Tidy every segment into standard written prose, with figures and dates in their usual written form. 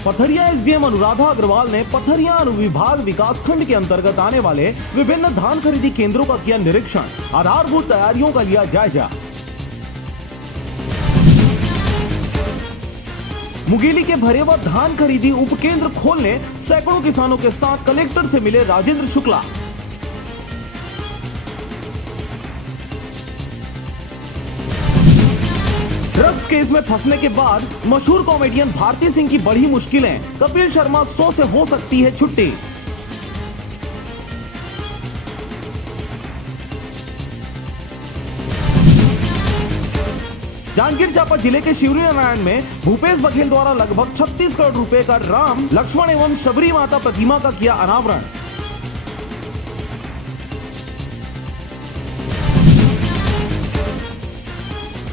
Pathariya SDM Anuradha Agarwal ने पथरिया अनुविभाग विकास खंड के अंतर्गत आने वाले विभिन्न धान खरीदी केंद्रों का किया निरीक्षण, आधारभूत तैयारियों का लिया जायजा। मुंगेली के भरेवा धान खरीदी उप केंद्र खोलने सैकड़ों किसानों के साथ कलेक्टर से मिले राजेंद्र शुक्ला। ड्रग्स केस में फंसने के बाद मशहूर कॉमेडियन भारती सिंह की बढ़ी मुश्किलें, कपिल शर्मा शो से हो सकती है छुट्टी। जांजगीर चांपा जिले के शिवरी नारायण में भूपेश बघेल द्वारा लगभग 36 करोड़ रुपए का राम लक्ष्मण एवं शबरी माता प्रतिमा का किया अनावरण।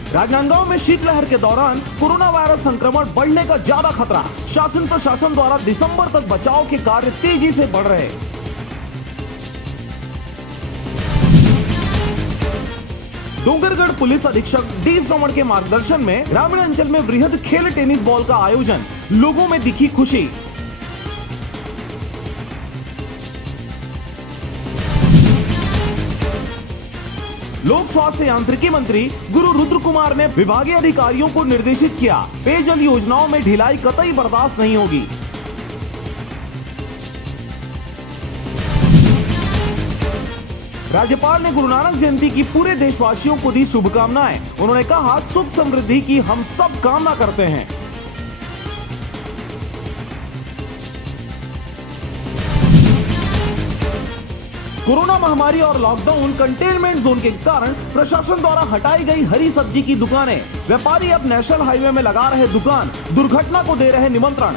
राजनांदगांव में शीतलहर के दौरान कोरोना वायरस संक्रमण बढ़ने का ज्यादा खतरा, शासन प्रशासन द्वारा दिसंबर तक बचाव के कार्य तेजी से बढ़ रहे। डोंगरगढ़ पुलिस अधीक्षक डी श्रवण के मार्गदर्शन में ग्रामीण अंचल में वृहद खेल टेनिस बॉल का आयोजन, लोगों में दिखी खुशी। लोक स्वास्थ्य यांत्रिकी मंत्री गुरु रुद्र कुमार ने विभागीय अधिकारियों को निर्देशित किया, पेयजल योजनाओं में ढिलाई कतई बर्दाश्त नहीं होगी। राज्यपाल ने गुरु नानक जयंती की पूरे देशवासियों को दी शुभकामनाएं। उन्होंने कहा, सुख समृद्धि की हम सब कामना करते हैं। कोरोना महामारी और लॉकडाउन कंटेनमेंट जोन के कारण प्रशासन द्वारा हटाई गई हरी सब्जी की दुकानें, व्यापारी अब नेशनल हाईवे में लगा रहे दुकान, दुर्घटना को दे रहे निमंत्रण।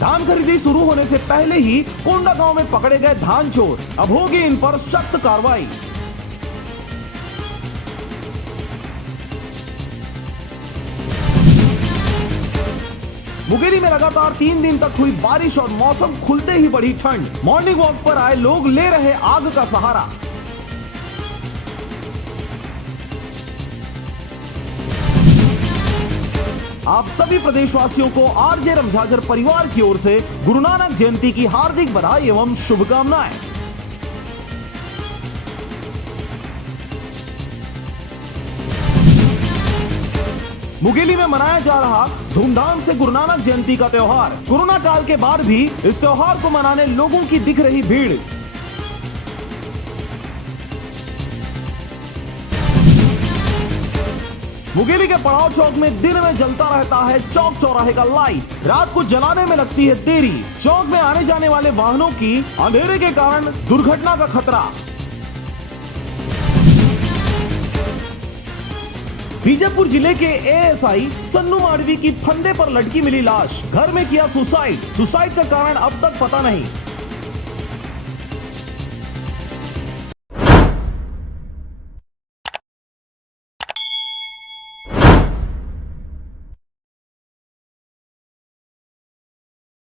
धान खरीदी शुरू होने से पहले ही कोंडा गांव में पकड़े गए धान चोर, अब होगी इन पर सख्त कार्रवाई। मुंगेली में लगातार 3 दिन तक हुई बारिश और मौसम खुलते ही बढ़ी ठंड, मॉर्निंग वॉक पर आए लोग ले रहे आग का सहारा। आप सभी प्रदेशवासियों को आरजे रमझाझर परिवार की ओर से गुरु नानक जयंती की हार्दिक बधाई एवं शुभकामनाएं। मुंगेली में मनाया जा रहा धूमधाम से गुरु नानक जयंती का त्योहार, कोरोना काल के बाद भी इस त्योहार को मनाने लोगों की दिख रही भीड़। मुंगेली के पड़ाव चौक में दिन में जलता रहता है चौक चौराहे का लाइट, रात को जलाने में लगती है देरी। चौक में आने जाने वाले वाहनों की अंधेरे के कारण दुर्घटना का खतरा। बीजापुर जिले के एएसआई सन्नू माडवी की फंदे पर लटकी मिली लाश, घर में किया सुसाइड का कारण अब तक पता नहीं।